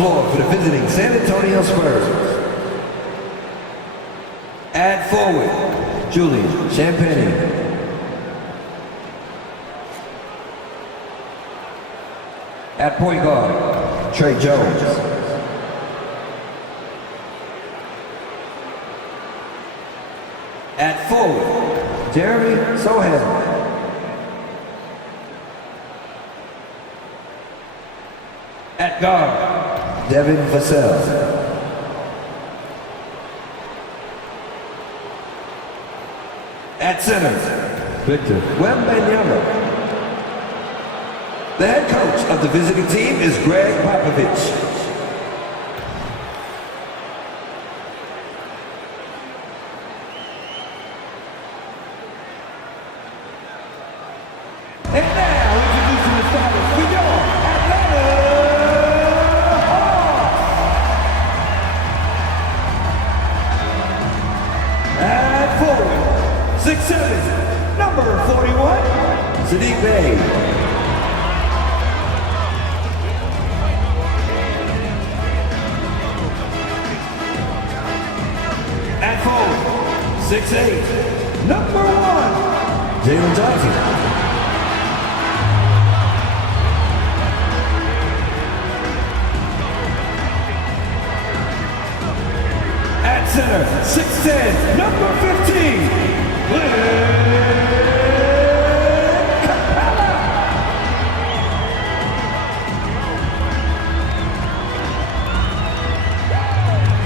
floor for the visiting San Antonio Spurs. At forward, Julian Champagnie. At point guard, Trey Jones. At forward, Jeremy Sohan. At guard, Devin Vassell. At center, Victor Wembanyama. The head coach of the visiting team is Greg Popovich. And now, introducing the starters for your Atlanta Hawks. At forward, 6'7", number 41, Sadiq Bey. At forward, 6'8", number 1, Jalen Johnson. At center, 6'10", number 15, Clint Capella.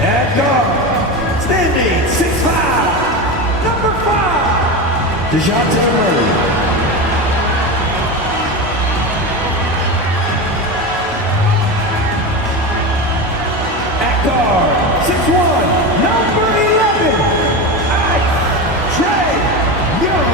At guard, standing 6'5", number 5, DeJounte Murray. At guard, 6'1", number 11, Trey Young.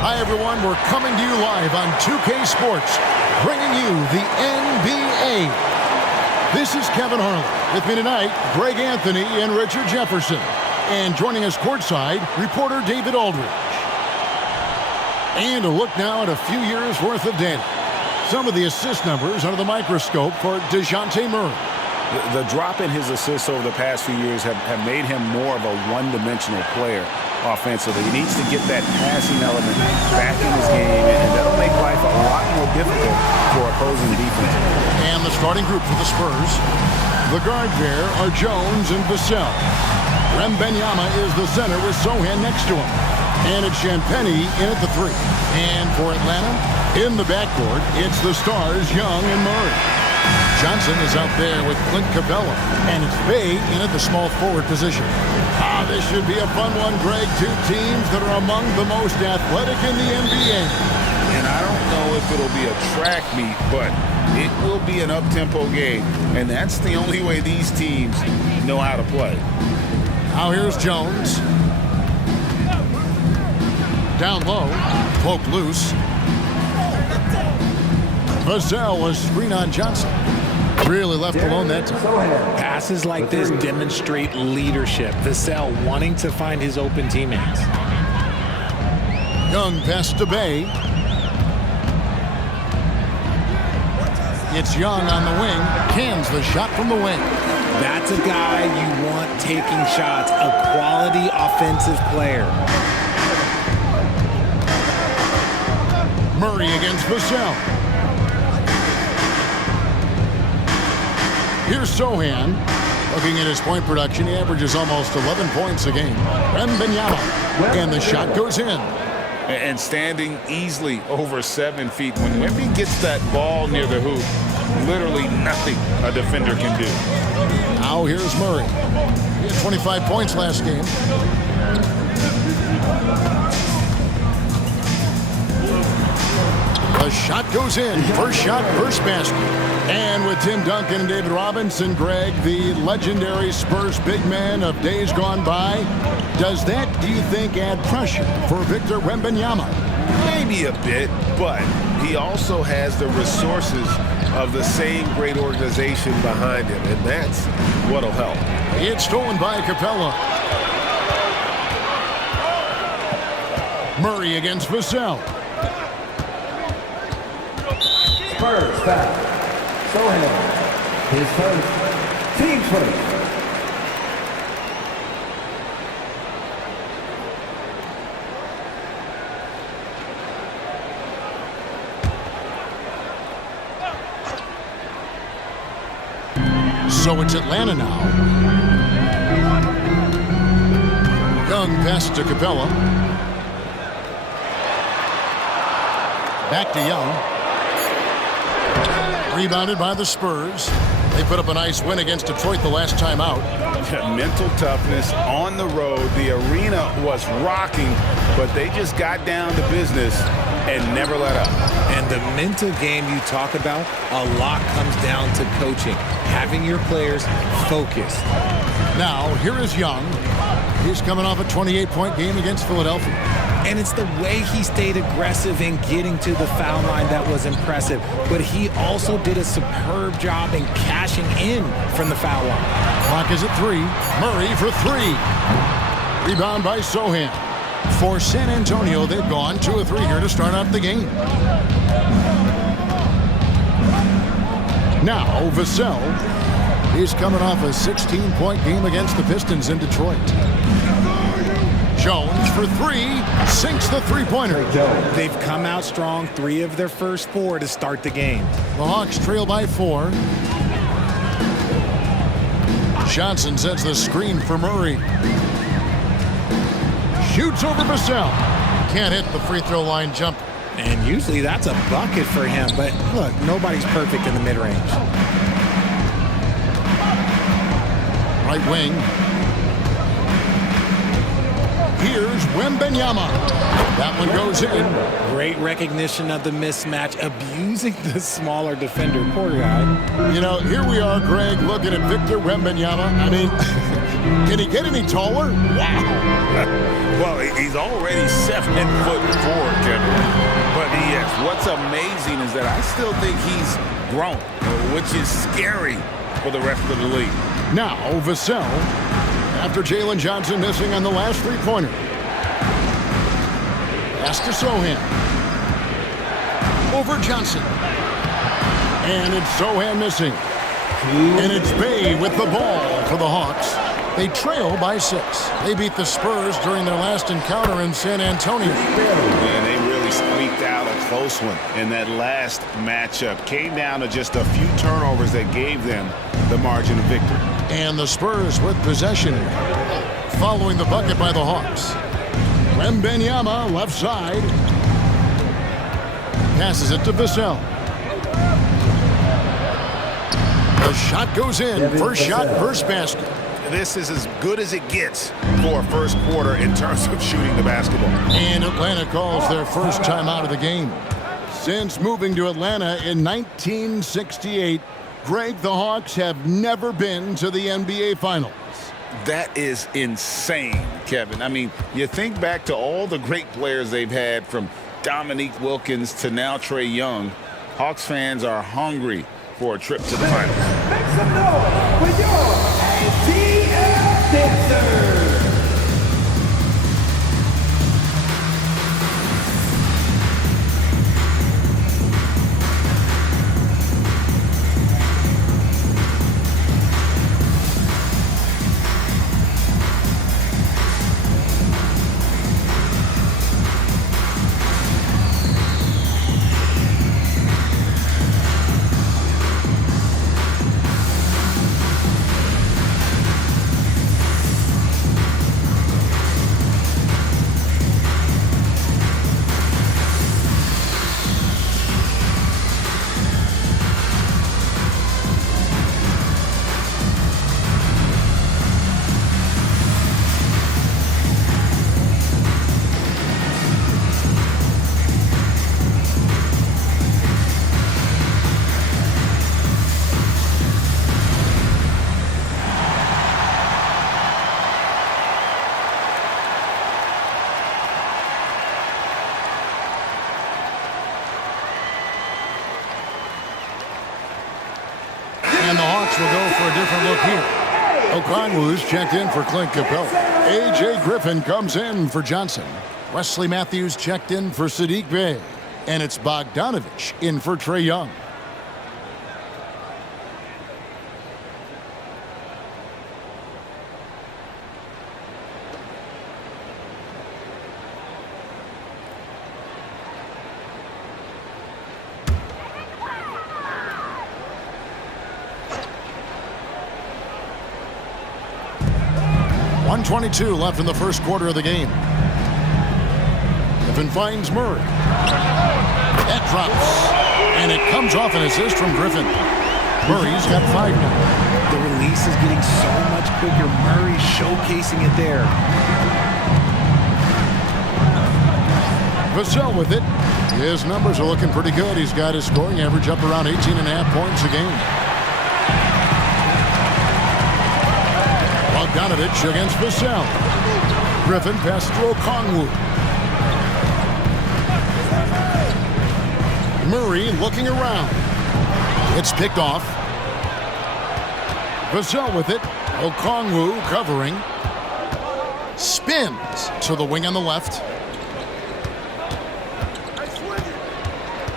Hi everyone, we're coming to you live on 2K Sports, bringing you the NBA. This is Kevin Harlan. With me tonight, Greg Anthony and Richard Jefferson. And joining us courtside, reporter David Aldridge. And a look now at a few years' worth of data. Some of the assist numbers under the microscope for DeJounte Murray. The drop in his assists over the past few years have made him more of a one-dimensional player offensively. He needs to get that passing element back in his game, and that'll make life a lot more difficult for opposing defense. And the starting group for the Spurs. The guard pair are Jones and Vassell. Wembanyama is the center with Sohan next to him. And it's Champagnie in at the 3. And for Atlanta, in the backcourt, it's the stars Young and Murray. Johnson is out there with Clint Capella. And it's Bey in at the small forward position. This should be a fun one, Greg. Two teams that are among the most athletic in the NBA. And I don't know if it'll be a track meet, but it will be an up-tempo game. And that's the only way these teams know how to play. Now here's Jones. Down low, poke loose. Vassell was screen on Johnson. Really left alone that time. Passes like this demonstrate leadership. Vassell wanting to find his open teammates. Young pass to Bey. It's Young on the wing. Cans the shot from the wing. That's a guy you want taking shots. A quality offensive player. Murray against Vassell. Here's Sohan. Looking at his point production, he averages almost 11 points a game. Wembanyama. And the shot goes in. And standing easily over 7 feet. When Wemby gets that ball near the hoop, literally nothing a defender can do. Now here's Murray. He had 25 points last game. The shot goes in. First shot, first basket. And with Tim Duncan and David Robinson, Greg, the legendary Spurs big man of days gone by, does that, do you think, add pressure for Victor Wembanyama? Maybe a bit, but he also has the resources of the same great organization behind him, and that's what'll help. It's stolen by Capella. Murray against Vassell. Spurs foul. Sohan. His first. Team first. So it's Atlanta now. Young passes to Capella. Back to Young. Rebounded by the Spurs. They put up a nice win against Detroit the last time out. Mental toughness on the road. The arena was rocking, but they just got down to business and never let up. And the mental game you talk about, a lot comes down to coaching, having your players focused. Now, here is Young. He's coming off a 28-point game against Philadelphia. And it's the way he stayed aggressive in getting to the foul line that was impressive. But he also did a superb job in cashing in from the foul line. Clock is at 3. Murray for 3. Rebound by Sohan. For San Antonio, they've gone 2 of 3 here to start out the game. Now, Vassell. He's coming off a 16-point game against the Pistons in Detroit. Jones for 3, sinks the three-pointer. They've come out strong, 3 of their first 4 to start the game. The Hawks trail by 4. Johnson sets the screen for Murray. Shoots over Vassell. Can't hit the free throw line jump. And usually that's a bucket for him, but look, nobody's perfect in the mid-range. Right wing. Here's Wembanyama. That one goes in. Great recognition of the mismatch, abusing the smaller defender. Poor guy. You know, here we are, Greg, looking at Victor Wembanyama. I mean, can he get any taller? Wow. Well, he's already 7'4", Kevin. But yes, what's amazing is that I still think he's grown, which is scary for the rest of the league. Now, Vassell, after Jalen Johnson missing on the last three-pointer. Pass to Sohan. Over Johnson. And it's Sohan missing. And it's Bay with the ball for the Hawks. They trail by 6. They beat the Spurs during their last encounter in San Antonio. Man, they really squeaked out a close one in that last matchup. Came down to just a few turnovers that gave them the margin of victory. And the Spurs with possession following the bucket by the Hawks. Wembanyama left side. Passes it to Vassell. The shot goes in. First shot, first basket. This is as good as it gets for first quarter in terms of shooting the basketball. And Atlanta calls their first time out of the game. Since moving to Atlanta in 1968, Greg, the Hawks have never been to the NBA Finals. That is insane, Kevin. I mean, you think back to all the great players they've had, from Dominique Wilkins to now Trae Young. Hawks fans are hungry for a trip to the finals. Make some noise for your ATL dancers. And the Hawks will go for a different look here. Okongwu's checked in for Clint Capella. A.J. Griffin comes in for Johnson. Wesley Matthews checked in for Sadiq Bey. And it's Bogdanovich in for Trae Young. .122 left in the first quarter of the game. Griffin finds Murray. That drops. And it comes off an assist from Griffin. Murray's got 5 now. The release is getting so much quicker. Murray showcasing it there. Vassell with it. His numbers are looking pretty good. He's got his scoring average up around 18.5 points a game. Bogdanovich against Vassell. Griffin passes to Okongwu. Murray looking around. It's picked off. Vassell with it. Okongwu covering. Spins to the wing on the left.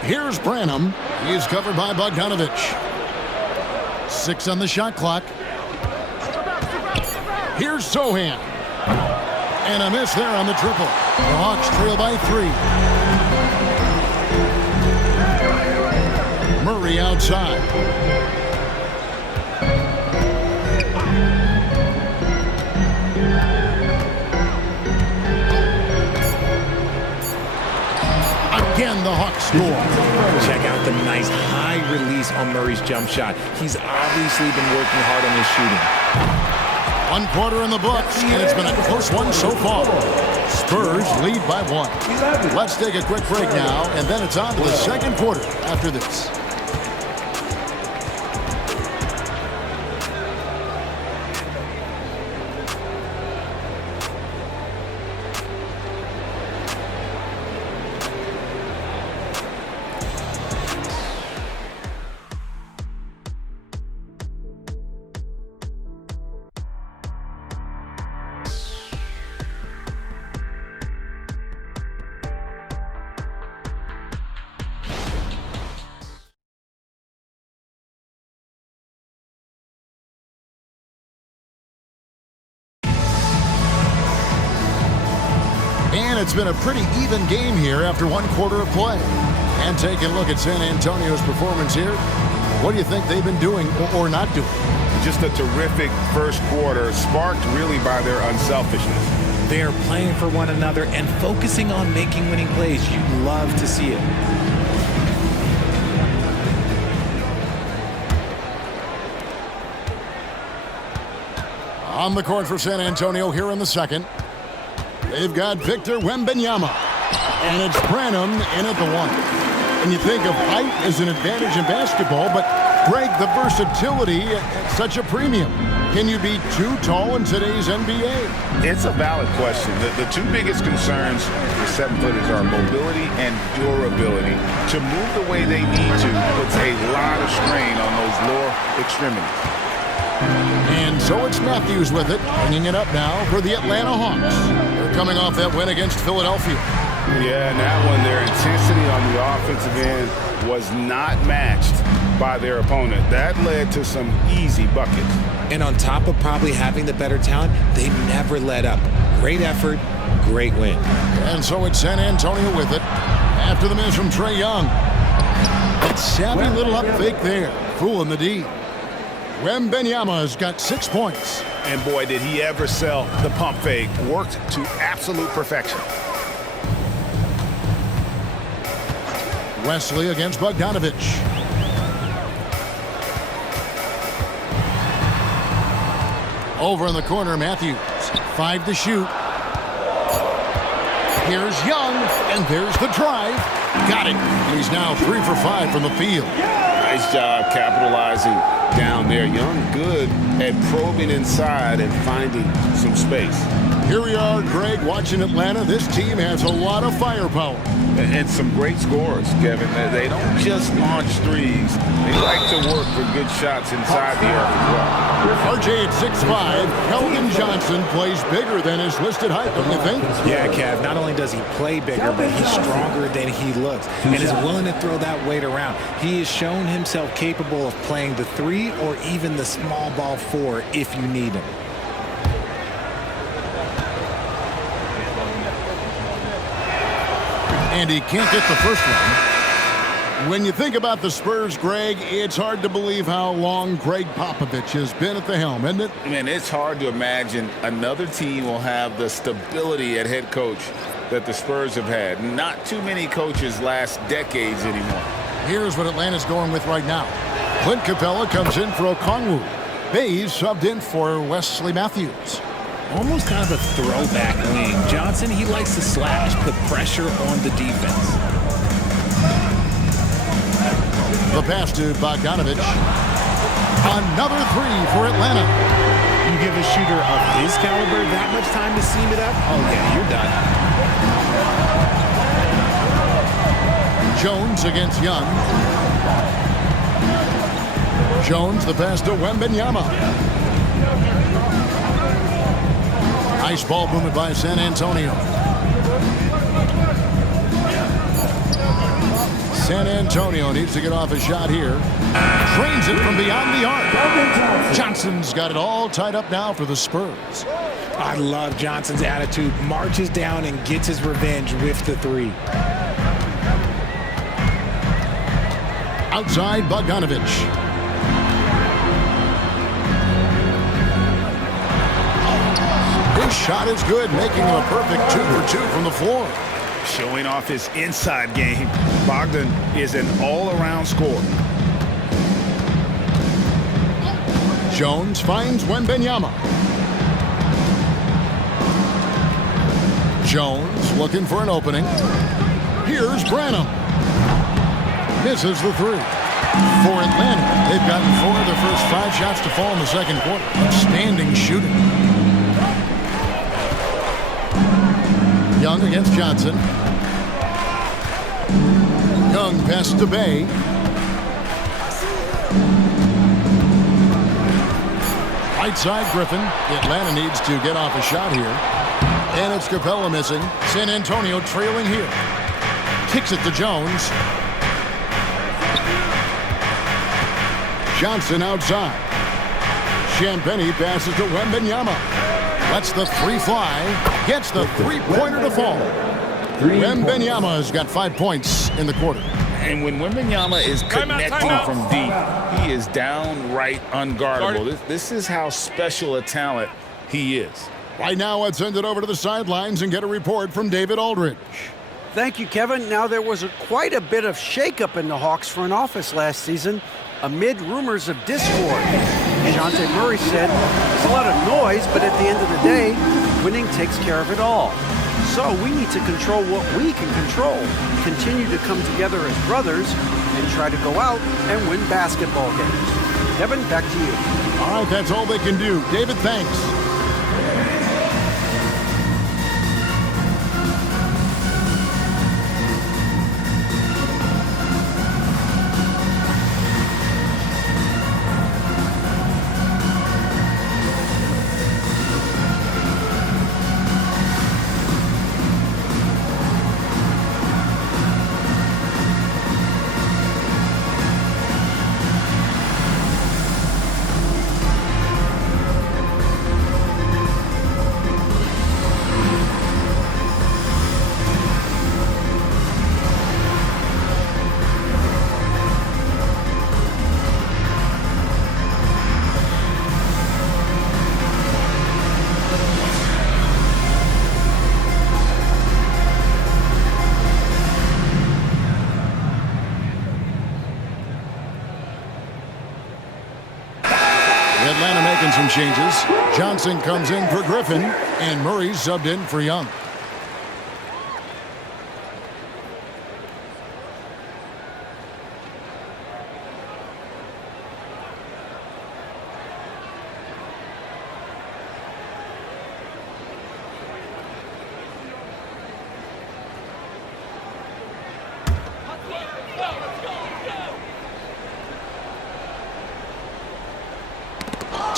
Here's Branham. He's covered by Bogdanovich. 6 on the shot clock. Here's Sohan. And a miss there on the triple. The Hawks trail by 3. Murray outside. Again, the Hawks score. Check out the nice high release on Murray's jump shot. He's obviously been working hard on his shooting. 1 quarter in the books, and it's been a close one so far. Spurs lead by 1. Let's take a quick break now, and then it's on to the second quarter after this. And it's been a pretty even game here after 1 quarter of play. And taking a look at San Antonio's performance here, what do you think they've been doing or not doing? Just a terrific first quarter, sparked really by their unselfishness. They are playing for one another and focusing on making winning plays. You love to see it. On the court for San Antonio here in the second. They've got Victor Wembanyama. And it's Branham in at the 1. And you think of height as an advantage in basketball, but Greg, the versatility at such a premium. Can you be too tall in today's NBA? It's a valid question. The 2 biggest concerns for 7-footers are mobility and durability. To move the way they need to puts a lot of strain on those lower extremities. And so it's Matthews with it, bringing it up now for the Atlanta Hawks. They're coming off that win against Philadelphia. Yeah, and that one, their intensity on the offensive end was not matched by their opponent. That led to some easy buckets. And on top of probably having the better talent, they never let up. Great effort, great win. And so it's San Antonio with it after the miss from Trae Young. That savvy little up fake there, fooling the D. Wembanyama has got 6 points. And boy, did he ever sell the pump fake. Worked to absolute perfection. Wesley against Bogdanovich. Over in the corner, Matthews. 5 to shoot. Here's Young, and there's the drive. Got it. He's now 3 for 5 from the field. Nice job capitalizing down there. Young good at probing inside and finding some space. Here we are, Greg, watching Atlanta. This team has a lot of firepower. And some great scores, Kevin. They don't just launch threes. They like to work for good shots inside the arc as well. RJ at 6'5", Keldon Johnson plays bigger than his listed height, don't you think? Yeah, Kev, not only does he play bigger, but he's stronger than he looks and is willing to throw that weight around. He has shown himself capable of playing the 3 or even the small ball 4 if you need him. And he can't get the first one. When you think about the Spurs, Greg, it's hard to believe how long Greg Popovich has been at the helm, isn't it? I mean, it's hard to imagine another team will have the stability at head coach that the Spurs have had. Not too many coaches last decades anymore. Here's what Atlanta's going with right now. Clint Capella comes in for Okongwu. Bays subbed in for Wesley Matthews. Almost kind of a throwback wing. Johnson, he likes to slash, put pressure on the defense. The pass to Bogdanovich. Another 3 for Atlanta. You give a shooter of his caliber that much time to seam it up? Oh, yeah, you're done. Jones against Young. Jones, the pass to Wembanyama. Nice ball movement by San Antonio. San Antonio needs to get off a shot here. Trains it from beyond the arc. Johnson's got it all tied up now for the Spurs. I love Johnson's attitude. Marches down and gets his revenge with the 3. Outside, Bogdanovich. His shot is good, making him a perfect 2 for 2 from the floor. Showing off his inside game, Bogdan is an all-around scorer. Jones finds Wembanyama. Jones looking for an opening. Here's Branham. Misses the 3. For Atlanta, they've gotten 4 of their first 5 shots to fall in the second quarter. Outstanding shooting. Young against Johnson. Young passes to Bay. Right side, Griffin. Atlanta needs to get off a shot here. And it's Capella missing. San Antonio trailing here. Kicks it to Jones. Johnson outside. Champagnie passes to Wembanyama. Lets the 3 fly. Gets the 3-pointer to fall. Wembanyama has got 5 points in the quarter. And when Wembanyama is connecting from deep, he is downright unguardable. This is how special a talent he is. Right now, let's send it over to the sidelines and get a report from David Aldridge. Thank you, Kevin. Now, there was quite a bit of shakeup in the Hawks front office last season amid rumors of discord. DeJounte Murray said, "There's a lot of noise, but at the end of the day, winning takes care of it all. So we need to control what we can control, continue to come together as brothers, and try to go out and win basketball games." Kevin, back to you. All right, that's all they can do. David, thanks. Atlanta making some changes. Johnson comes in for Griffin, and Murray subbed in for Young.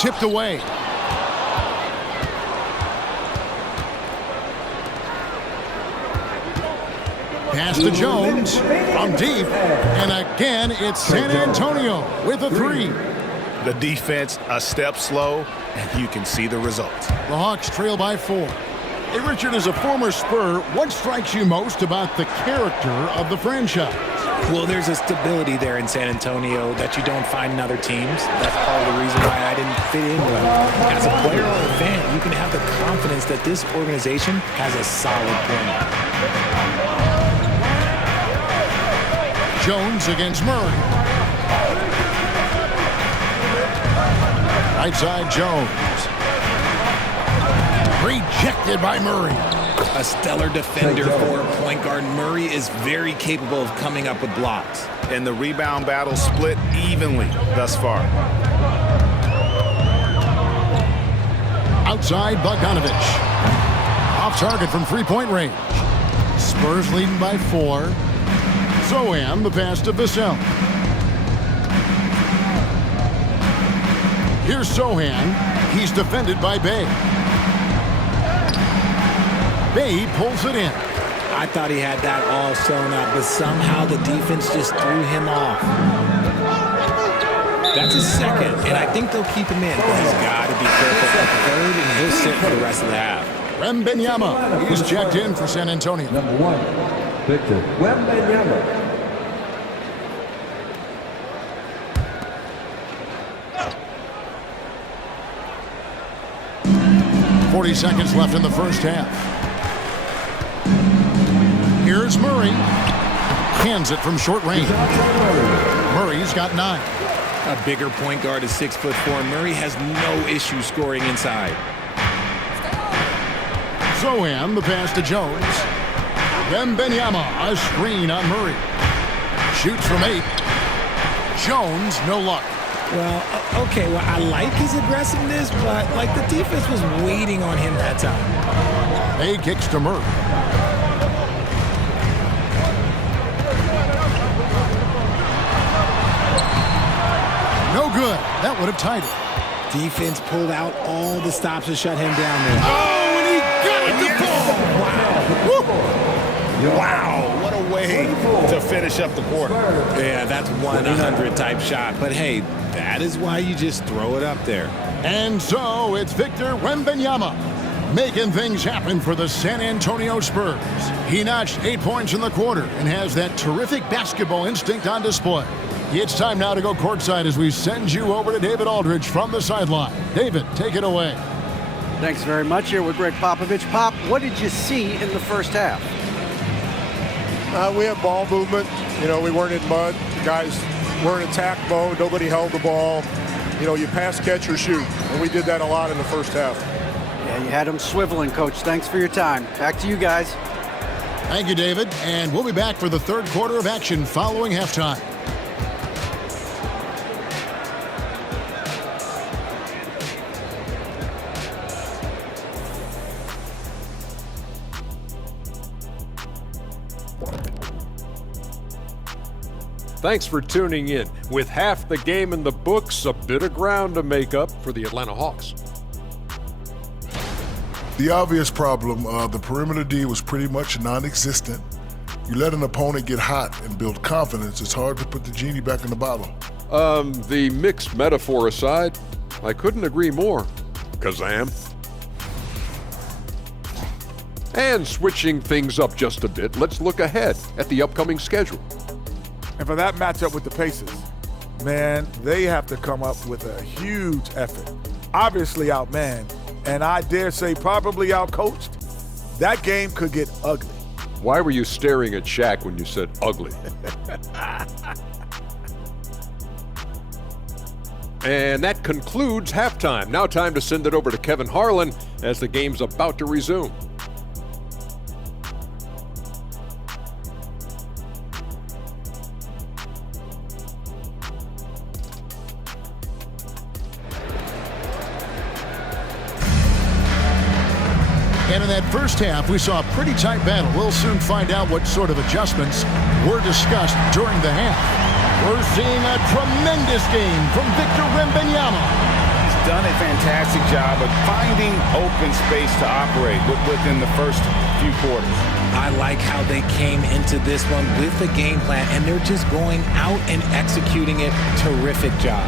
tipped away. Pass to Jones from deep. And again, it's San Antonio with a 3. The defense a step slow, and you can see the results. The Hawks trail by 4. Hey, Richard, as a former Spur, what strikes you most about the character of the franchise? Well, there's a stability there in San Antonio that you don't find in other teams. That's part of the reason why I didn't fit in well. As a player or a fan, you can have the confidence that this organization has a solid plan. Jones against Murray. Right side, Jones. Rejected by Murray. A stellar defender for a point guard. Murray is very capable of coming up with blocks. And the rebound battle split evenly thus far. Outside, Bogdanovich. Off target from three-point range. Spurs leading by 4. Zohan, the pass to Vassell. Here's Zohan. He's defended by Bay. Bay pulls it in. I thought he had that all sewn up, but somehow the defense just threw him off. That's a second, and I think they'll keep him in, but he's got to be careful at the third, and he'll sit for the rest of the half. Wembanyama, he's checked in for San Antonio. Number 1, Victor Wembanyama. 40 seconds left in the first half. Here's Murray. Hands it from short range. Murray's got 9. A bigger point guard is 6'4". Murray has no issue scoring inside. Zohan, the pass to Jones. Wembanyama, a screen on Murray. Shoots from 8. Jones, no luck. Well, okay, well, I like his aggressiveness, but, like, the defense was waiting on him that time. Bay kicks to Murray. No good. That would have tied it. Defense pulled out all the stops to shut him down there. Oh, and he got it to fall. Wow. Wow, what a way to finish up the quarter. Yeah, that's 1-100 type shot. But, hey, that is why you just throw it up there. And so it's Victor Wembanyama making things happen for the San Antonio Spurs. He notched 8 points in the quarter and has that terrific basketball instinct on display. It's time now to go courtside as we send you over to David Aldridge from the sideline. David, take it away. Thanks very much. Here with Greg Popovich. Pop, what did you see in the first half? We had ball movement. You know, we weren't in mud. The guys were in attack mode. Nobody held the ball. You know, you pass, catch, or shoot. And we did that a lot in the first half. Yeah, you had them swiveling, Coach. Thanks for your time. Back to you guys. Thank you, David. And we'll be back for the third quarter of action following halftime. Thanks for tuning in. With half the game in the books, a bit of ground to make up for the Atlanta Hawks. The obvious problem, the perimeter D was pretty much non-existent. You let an opponent get hot and build confidence, it's hard to put the genie back in the bottle. The mixed metaphor aside, I couldn't agree more. Kazam. And switching things up just a bit, let's look ahead at the upcoming schedule. And for that matchup with the Pacers, man, they have to come up with a huge effort. Obviously outmanned, and I dare say probably outcoached. That game could get ugly. Why were you staring at Shaq when you said ugly? And that concludes halftime. Now time to send it over to Kevin Harlan as the game's about to resume. And in that first half, we saw a pretty tight battle. We'll soon find out what sort of adjustments were discussed during the half. We're seeing a tremendous game from Victor Wembanyama. He's done a fantastic job of finding open space to operate within the first few quarters. I like how they came into this one with the game plan, and they're just going out and executing it. Terrific job.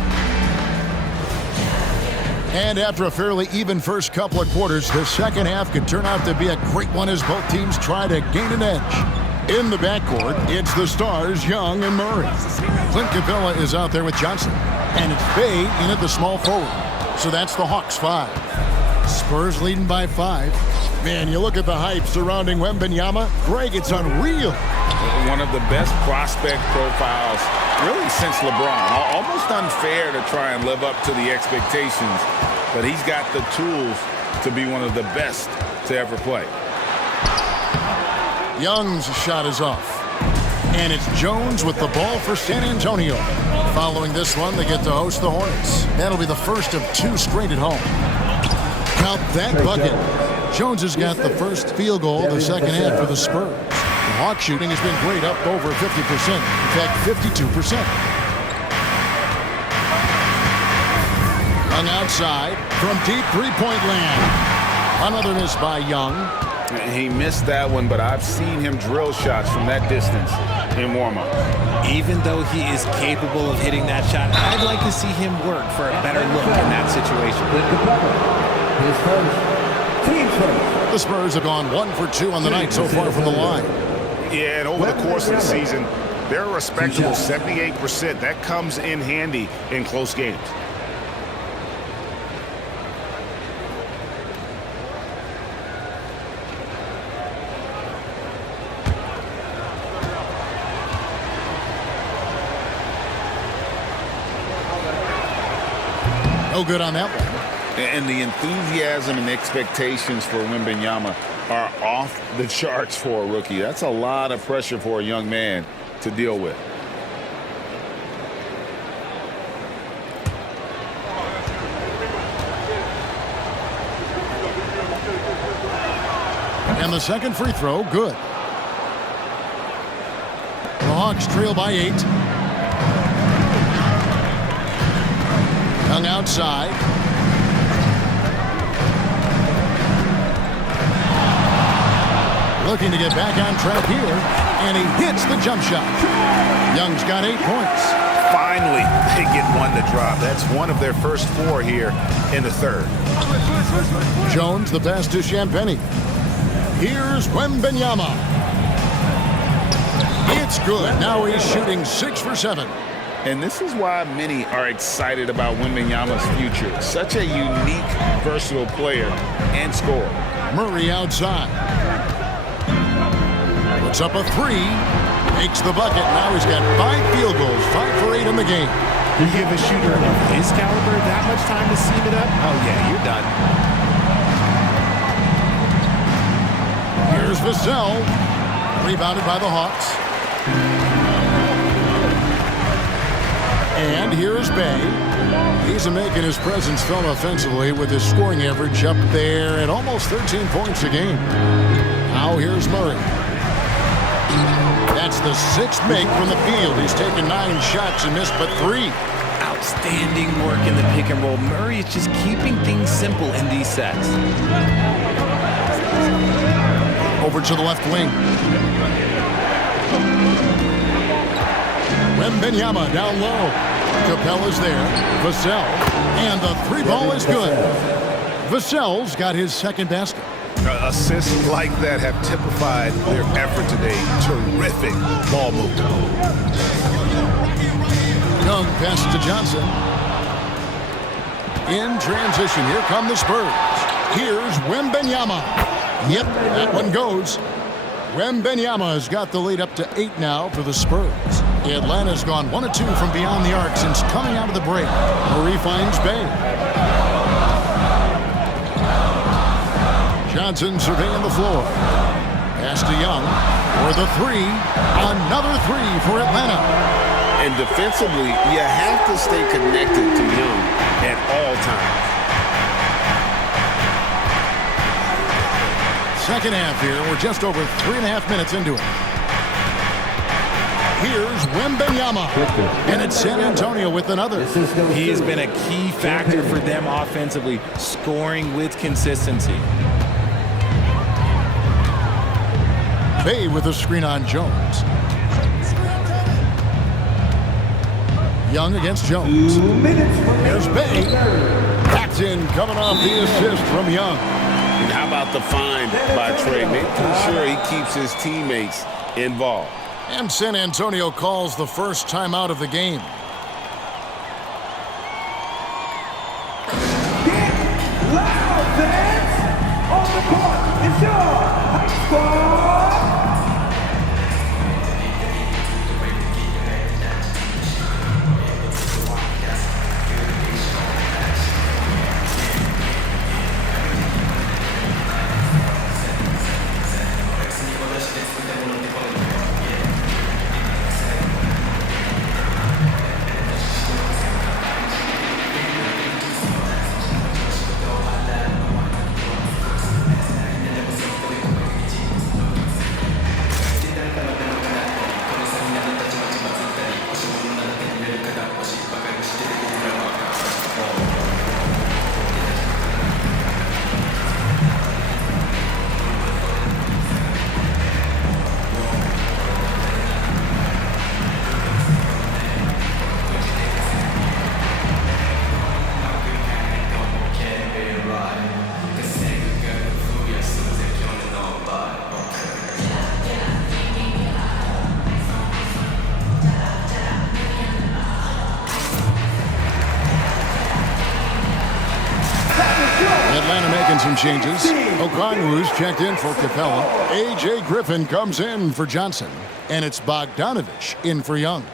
And after a fairly even first couple of quarters, the second half could turn out to be a great one as both teams try to gain an edge. In the backcourt, it's the stars, Young and Murray. Clint Capella is out there with Johnson. And it's Bay in at the small forward. So that's the Hawks 5. Spurs leading by 5. Man, you look at the hype surrounding Wembanyama. Greg, it's unreal. One of the best prospect profiles really since LeBron. Almost unfair to try and live up to the expectations, but he's got the tools to be one of the best to ever play. Young's shot is off. And it's Jones with the ball for San Antonio. Following this one, they get to host the Hornets. That'll be the first of 2 straight at home. Count that bucket. Jones has got the first field goal of the second half for the Spurs. The Hawk shooting has been great, up over 50%. In fact, 52%. Hung outside from deep three-point land. Another miss by Young. He missed that one, but I've seen him drill shots from that distance in warm-up. Even though he is capable of hitting that shot, I'd like to see him work for a better look in that situation. His first, team first. The Spurs have gone 1 for 2 on the night so far from the line. Yeah, and over the course of the season, they're a respectable 78%. That comes in handy in close games. No good on that one. And the enthusiasm and expectations for Wembanyama are off the charts for a rookie. That's a lot of pressure for a young man to deal with. And the second free throw, good. The Hawks trail by 8. Hung outside. Looking to get back on track here, and he hits the jump shot. Young's got 8 points. Finally, they get one to drop. That's one of their first 4 here in the third. Jones, the pass to Champagnie. Here's Wembanyama. It's good. Now he's shooting 6 for 7. And this is why many are excited about Wembanyama's future. Such a unique, versatile player and scorer. Murray outside. Puts up a 3. Makes the bucket. Now he's got 5 field goals, 5 for 8 in the game. You give a shooter of his caliber that much time to seam it up? Oh, yeah, you're done. Here's Vassell. Rebounded by the Hawks. And here's Bay. He's making his presence felt offensively with his scoring average up there at almost 13 points a game. Now here's Murray. That's the 6th make from the field. He's taken 9 shots and missed but 3. Outstanding work in the pick and roll. Murray is just keeping things simple in these sets. Over to the left wing. Wembanyama down low. Capella's there. Vassell. And the 3 ball is good. Vassell's got his second basket. Assists like that have typified their effort today. Terrific ball movement. Young passes to Johnson. In transition, here come the Spurs. Here's Wembanyama. Yep, that one goes. Wembanyama has got the lead up to 8 now for the Spurs. Atlanta's gone 1 of 2 from beyond the arc since coming out of the break. Murray finds Bay. Johnson surveying the floor. Pass to Young for the 3. Another 3 for Atlanta. And defensively, you have to stay connected to Young at all times. Second half here. We're just over 3.5 minutes into it. Here's Wembenyama. And it's San Antonio with another. He has been a key factor for them offensively, scoring with consistency. Bay with a screen on Jones. Young against Jones. There's Bay. That's in, coming off the assist from Young. And how about the find by Trey, making sure he keeps his teammates involved. And San Antonio calls the first timeout of the game. Get loud, fans! On the court, it's your high score! Some changes. Okongwu's checked in for Capella. A.J. Griffin comes in for Johnson. And it's Bogdanovich in for Young.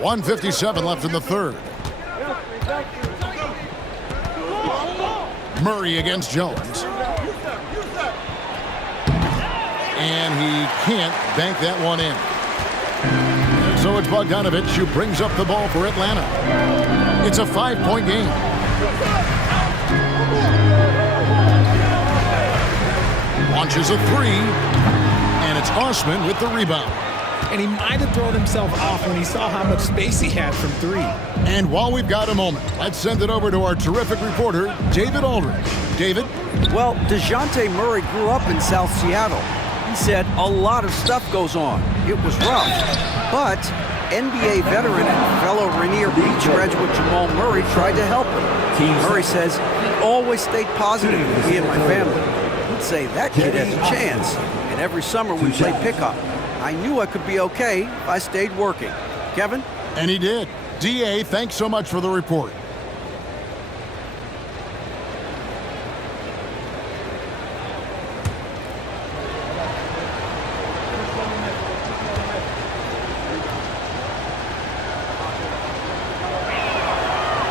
.157 left in the third. Murray against Jones. And he can't bank that one in. So it's Bogdanovich who brings up the ball for Atlanta. It's a 5-point game. Launches a three. And it's Osman with the rebound. And he might have thrown himself off when he saw how much space he had from three. And while we've got a moment, let's send it over to our terrific reporter, David Aldridge. David? Well, DeJounte Murray grew up in South Seattle. He said a lot of stuff goes on. It was rough. But NBA veteran and fellow Rainier Beach graduate Jamal Murray tried to help him. Murray says he always stayed positive with me and my family. He'd say that kid has a chance. And every summer we play pickup. I knew I could be okay if I stayed working. Kevin? And he did. D.A., thanks so much for the report.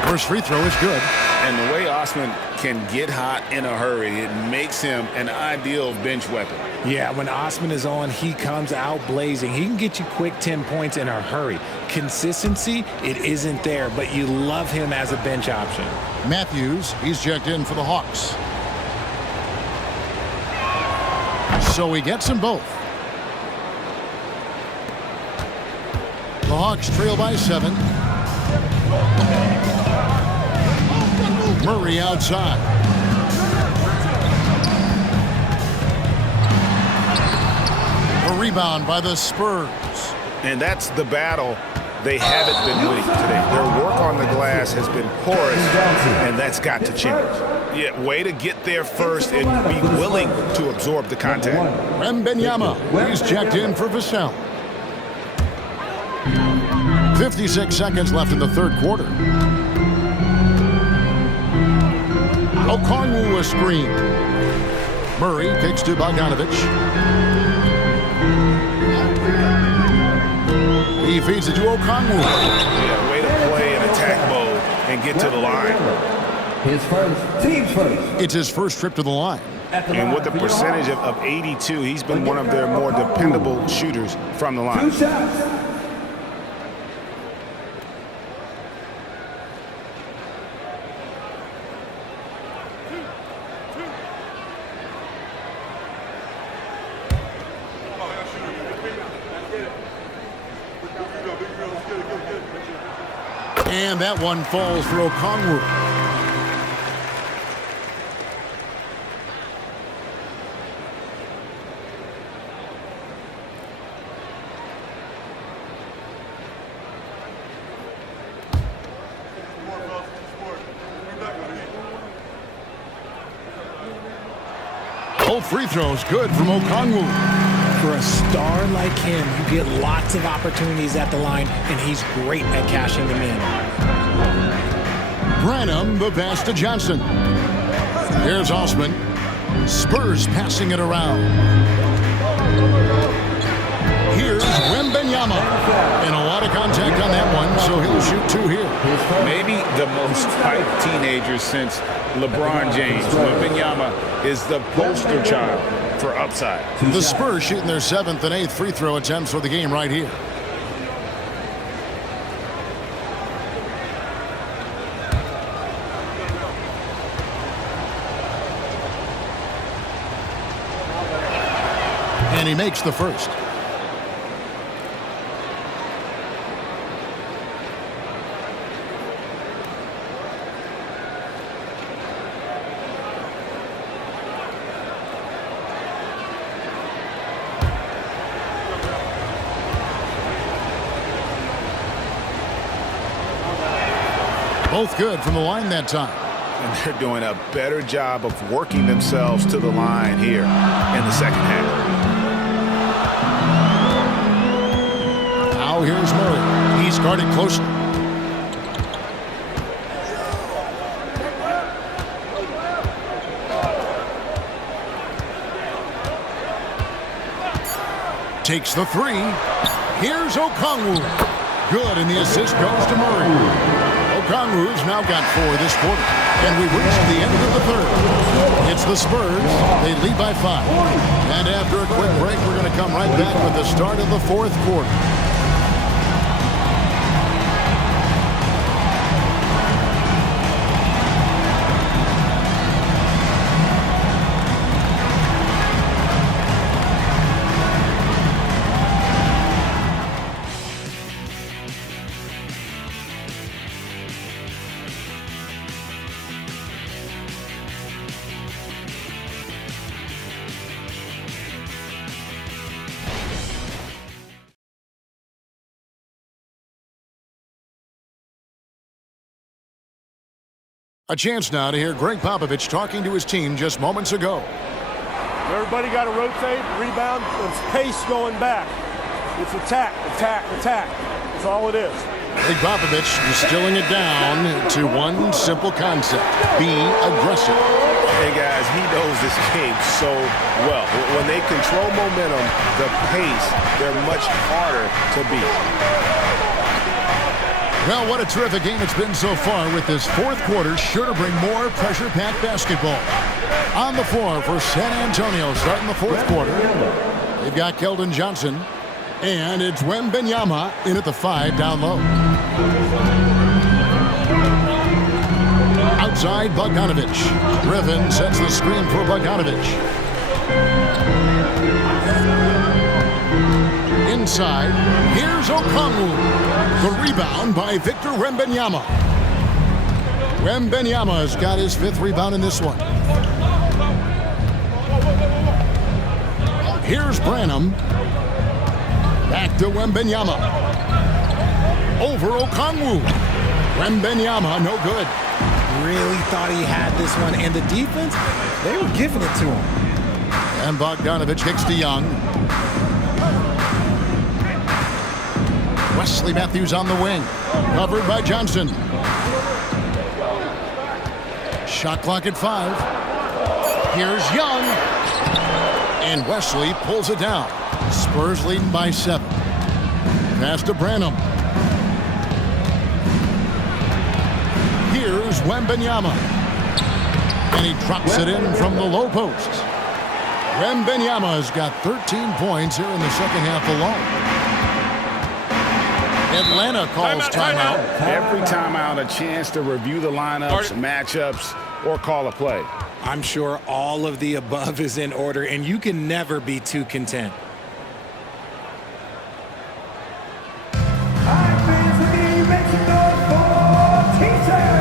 First free throw is good. And the way Osman can get hot in a hurry, it makes him an ideal bench weapon. Yeah, when Osman is on, he comes out blazing. He can get you quick 10 points in a hurry. Consistency, it isn't there, but you love him as a bench option. Matthews, he's checked in for the Hawks. So he gets them both. The Hawks trail by 7. Murray outside. A rebound by the Spurs. And that's the battle they haven't been winning today. Their work on the glass has been porous, and that's got to change. Yeah, way to get there first and be willing to absorb the contact. Wembenyama, he's checked in for Vassell. 56 seconds left in the third quarter. Okongwu a screen. Murray kicks to Bogdanovich. He feeds it to Okongwu. Yeah, way to play in attack mode and get to the line. His first, team's first. It's his first trip to the line. And with the percentage of 82, he's been one of their more dependable shooters from the line. 2 shots. And that one falls for Okongwu. Both free throws good from Okongwu. For a star like him, you get lots of opportunities at the line, and he's great at cashing them in. Branham, the pass to Johnson. Here's Osman. Spurs passing it around. Here's Wembanyama. And a lot of contact on that one, so he'll shoot 2 here. Maybe the most hyped teenager since LeBron James. Wembanyama is the poster child for upside. The Spurs shooting their 7th and 8th free throw attempts for the game right here. And he makes the first. Both good from the line that time. And they're doing a better job of working themselves to the line here in the second half. Now here's Murray. He's guarded closely. Takes the 3. Here's Okongwu. Good, and the assist goes to Murray. Okongwu's now got 4 this quarter. And we've reached the end of the third. It's the Spurs. They lead by 5. And after a quick break, we're going to come right back with the start of the 4th quarter. A chance now to hear Greg Popovich talking to his team just moments ago. Everybody got to rotate, rebound, it's pace going back. It's attack, attack, attack. That's all it is. Greg Popovich distilling it down to one simple concept: be aggressive. Hey guys, he knows this game so well. When they control momentum, the pace, they're much harder to beat. Well, what a terrific game it's been so far, with this 4th quarter sure to bring more pressure-packed basketball. On the floor for San Antonio starting the 4th quarter, they've got Keldon Johnson, and it's Wembanyama in at the 5 down low. Outside, Bogdanovich. Griffin sets the screen for Bogdanovich. Inside, here's Okongwu. The rebound by Victor Wembanyama. Wembanyama's got his 5th rebound in this one. Here's Branham. Back to Wembanyama. Over Okongwu. Wembanyama, no good. Really thought he had this one, and the defense, they were giving it to him. And Bogdanovich kicks to Young. Wesley Matthews on the wing. Covered by Johnson. Shot clock at 5. Here's Young. And Wesley pulls it down. Spurs leading by 7. Pass to Branham. Here's Wembanyama. And he drops it in from the low post. Wembanyama's got 13 points here in the second half alone. Atlanta calls timeout. Every timeout, a chance to review the lineups, matchups, or call a play. I'm sure all of the above is in order, and you can never be too content. Alright, fans, look at you, make some noise for Teaser!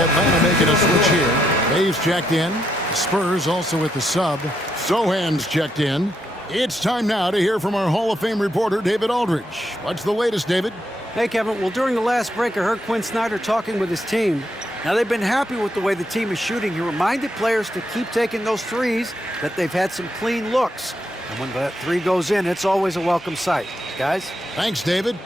Atlanta making a switch here. Hayes checked in. Spurs also with the sub. Sohan's checked in. It's time now to hear from our Hall of Fame reporter, David Aldridge. What's the latest, David? Hey, Kevin. Well, during the last break, I heard Quinn Snyder talking with his team. Now, they've been happy with the way the team is shooting. He reminded players to keep taking those threes, that they've had some clean looks. And when that three goes in, it's always a welcome sight. Guys? Thanks, David.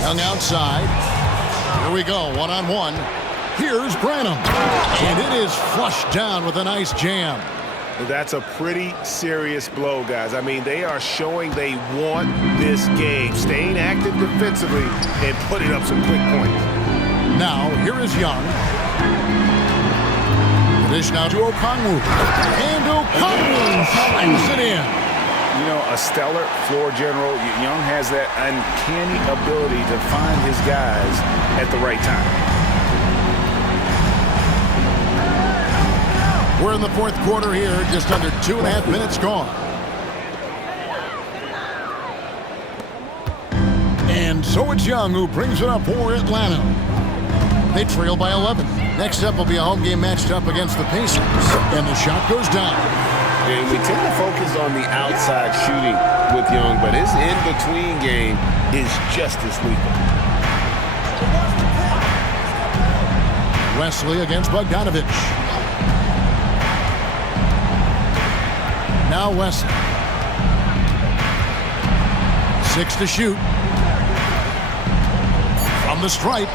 Young outside. Here we go, one-on-one. Here's Branham. And it is flushed down with a nice jam. That's a pretty serious blow, guys. I mean, they are showing they want this game, staying active defensively and putting up some quick points. Now, here is Young. The dish now to Okongwu. And Okongwu slams it in. You know, a stellar floor general. Young has that uncanny ability to find his guys at the right time. We're in the fourth quarter here, just under 2.5 minutes gone. And so it's Young who brings it up for Atlanta. They trail by 11. Next up will be a home game matched up against the Pacers. And the shot goes down. And we tend to focus on the outside shooting with Young, but his in-between game is just as lethal. Wesley against Bogdanovich. Now Wesley. 6 to shoot. From the stripe.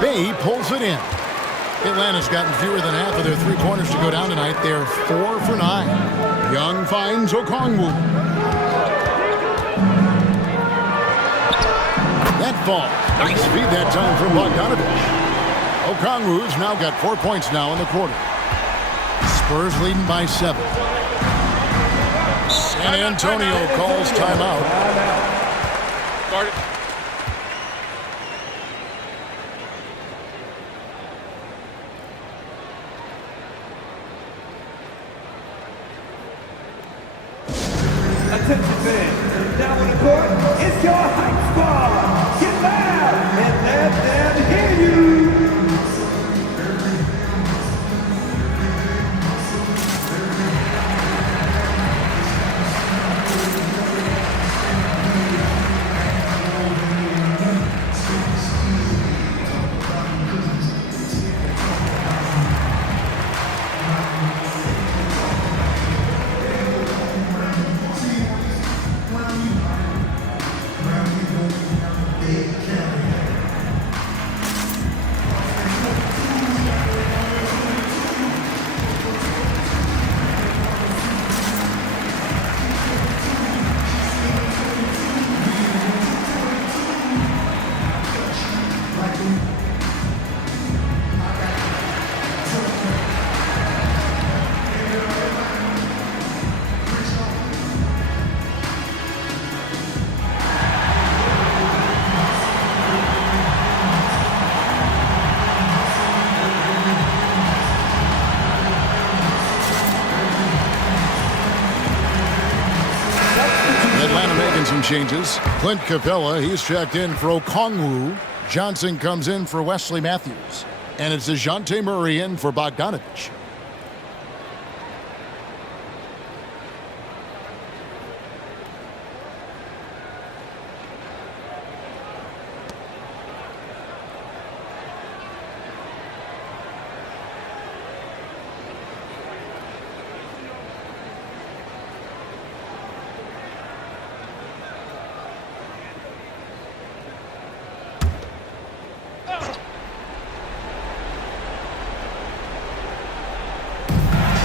Bay pulls it in. Atlanta's gotten fewer than half of their three-pointers to go down tonight. They're 4 for 9. Young finds Okongwu. That ball. Nice feed that time from Bogdanovich. Okongwu's now got 4 points now in the quarter. Spurs leading by 7. San Antonio calls timeout. Start it. Attention fans, now on the court, it's your hype squad. Get loud and let them hear you. changes. Clint Capella, he's checked in for Okongwu. Johnson comes in for Wesley Matthews. And it's DeJounte Murray in for Bogdanovich.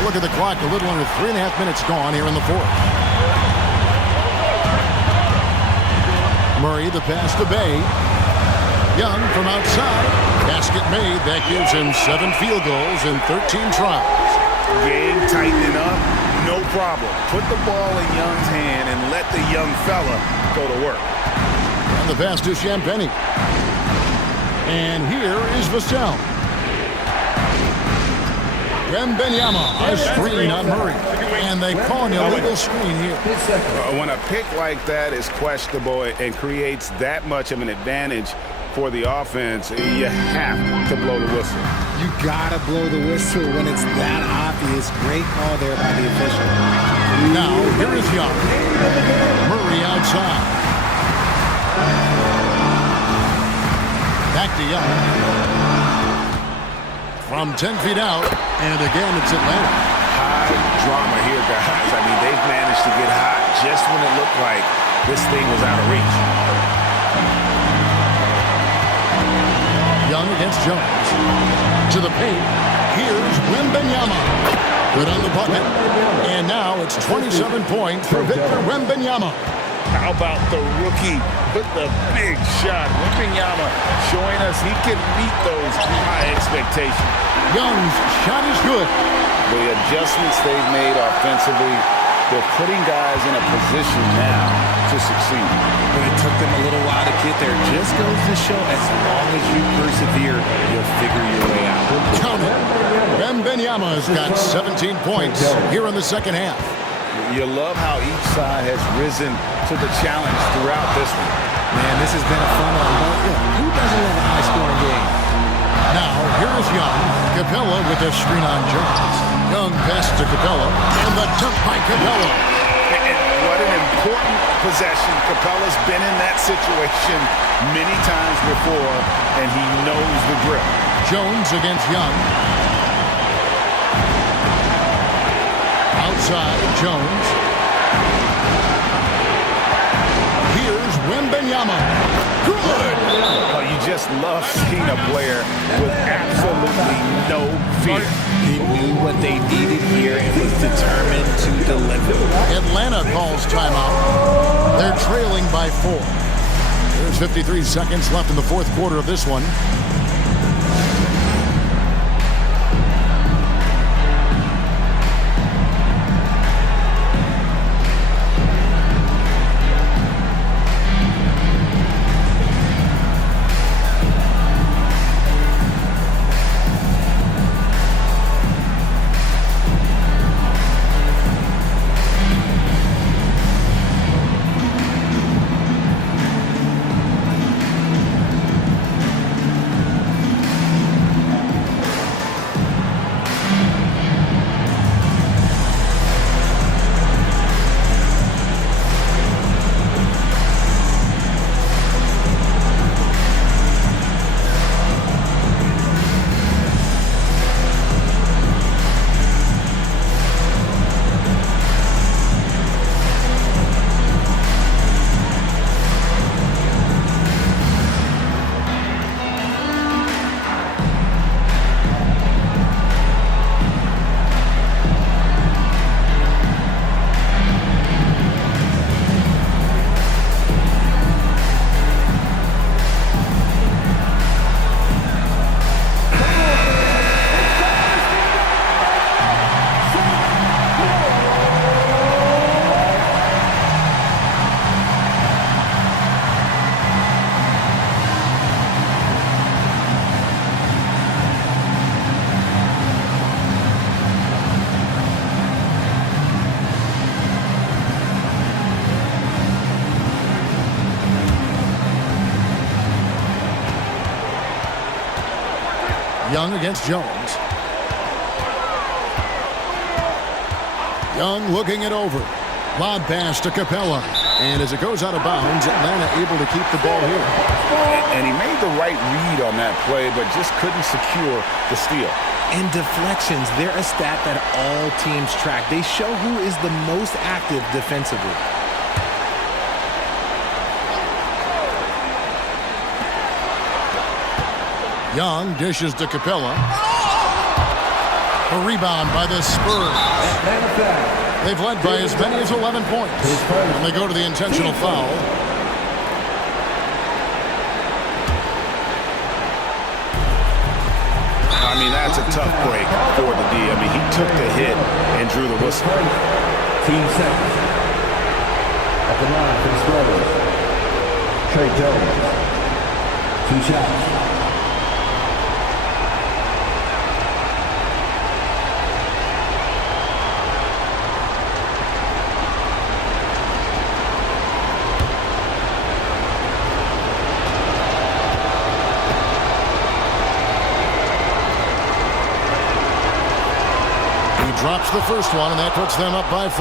Look at the clock, a little under 3.5 minutes gone here in the fourth. Murray, the pass to Bay. Young from outside. Basket made. That gives him 7 field goals in 13 tries. Game tightening up, no problem. Put the ball in Young's hand and let the young fella go to work. And the pass to Champagnie. And here is Vassell. Wembanyama, a screen on Murray. And they call an illegal screen here. When a pick like that is questionable and creates that much of an advantage for the offense, you have to blow the whistle. You gotta blow the whistle when it's that obvious. Great call there by the official. Now, here is Young. Murray outside. Back to Young. From 10 feet out, and again, it's Atlanta. High drama here, guys. I mean, they've managed to get hot just when it looked like this thing was out of reach. Young against Jones. To the paint. Here's Wembanyama. Good on the bucket. And now it's 27 points for Victor Wembanyama. How about the rookie with the big shot? Wembanyama showing us he can meet those high expectations. Young's shot is good. The adjustments they've made offensively, they're putting guys in a position now to succeed. But it took them a little while to get there. Just goes to show as long as you persevere, you'll figure your way out. Count it. Wembanyama's got 17 points here in the second half. You love how each side has risen to the challenge throughout this one. Man, this has been a fun one. Who doesn't love a high-scoring game? Now, here is Young. Capella with a screen on Jones. Young pass to Capella, and the dunk by Capella. And what an important possession. Capella's been in that situation many times before, and he knows the drill. Jones against Young. Outside, Jones. Here's Wembanyama. Good! Oh, you just love seeing a player with absolutely no fear. He knew what they needed here and was determined to deliver. Atlanta calls timeout. They're trailing by 4. There's 53 seconds left in the fourth quarter of this one. Young against Jones. Young looking it over. Lob pass to Capella. And as it goes out of bounds, Atlanta able to keep the ball here. And he made the right read on that play, but just couldn't secure the steal. And deflections, they're a stat that all teams track. They show who is the most active defensively. Young dishes to Capella. A rebound by the Spurs. They've led by as many as 11 points. And they go to the intentional foul. I mean, that's a tough break for the D. I mean, he took the hit and drew the whistle. Team seconds. At the line for the Spurs. Trey Jones. 2 shots. Drops the first one, and that puts them up by 5.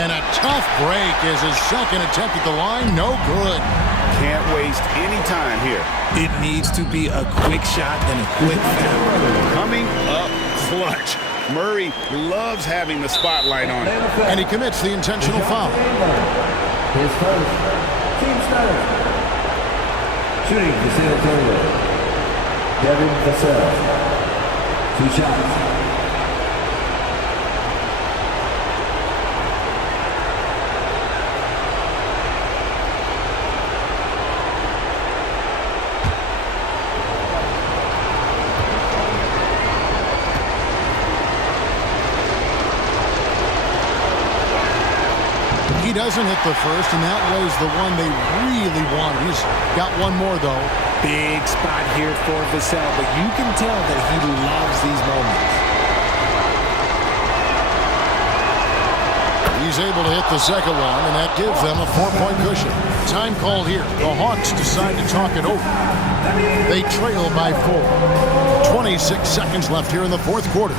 And a tough break is his second attempt at the line. No good. Can't waste any time here. It needs to be a quick shot and a quick foul. Coming up clutch. Murray loves having the spotlight on him. And he commits the intentional foul. His first, team starter. Shooting for San Antonio. Devin Vassell. 2 shots. He doesn't hit the first, and that was the one they really wanted. He's got one more, though. Big spot here for Vassell, but you can tell that he loves these moments. He's able to hit the second one, and that gives them a 4-point cushion. Time called here. The Hawks decide to talk it over. They trail by 4. 26 seconds left here in the fourth quarter.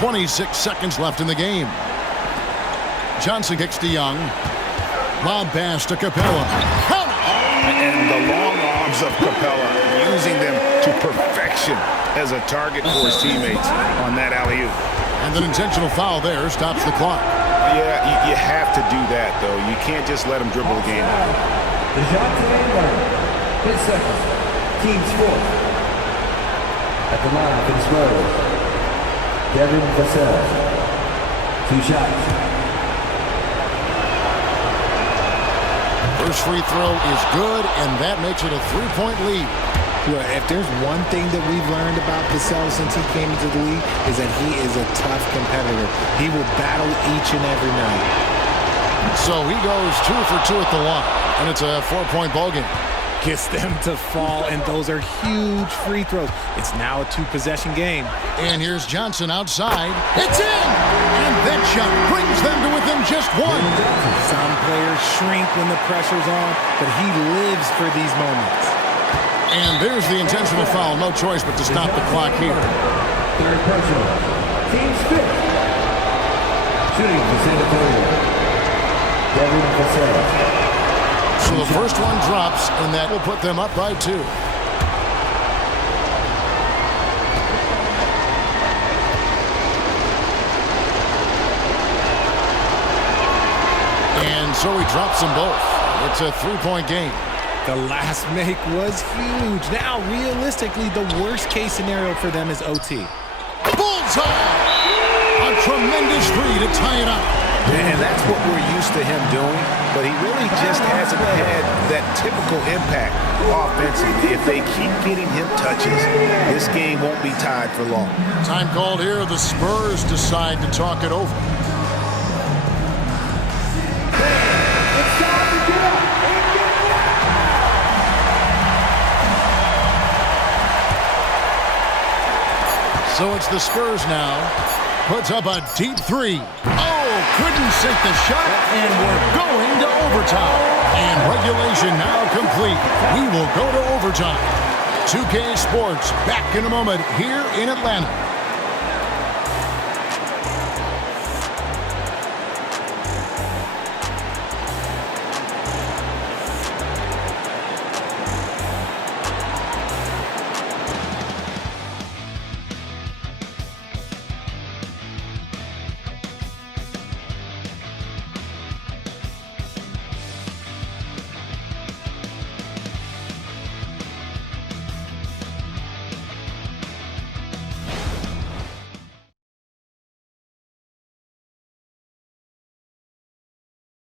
.26 seconds left in the game. Johnson kicks to Young. Lob pass to Capella. And the long arms of Capella, using them to perfection as a target for his teammates on that alley-oop. And an intentional foul there stops the clock. Yeah, you have to do that, though. You can't just let him dribble the game out. His seconds. Team's fourth. At the line for the Spurs, Devin Vassell. 2 shots. First free throw is good, and that makes it a 3-point lead. Well, if there's one thing that we've learned about Vassell since he came into the league is that he is a tough competitor. He will battle each and every night. So he goes 2 for 2 at the line, and it's a 4-point ball game. Gets them to fall, and those are huge free throws. It's now a 2-possession game. And here's Johnson outside. It's in! And that shot brings them to within just 1. Some players shrink when the pressure's on, but he lives for these moments. And there's the intentional foul. No choice but to stop the clock here. Third personal. Team's fifth. Shooting for San Antonio, Devin Vassell. So the first one drops, and that will put them up by 2. And so he drops them both. It's a 3-point game. The last make was huge. Now, realistically, the worst-case scenario for them is OT. Bullseye! A tremendous 3 to tie it up. And that's what we're used to him doing, but he really just hasn't had that typical impact offensively. If they keep getting him touches, this game won't be tied for long. Time called here. The Spurs decide to talk it over. It's time to get up and get down. So it's the Spurs now. Puts up a deep 3. Couldn't sink the shot, and we're going to overtime. And regulation now complete. We will go to overtime. 2K Sports back in a moment here in Atlanta.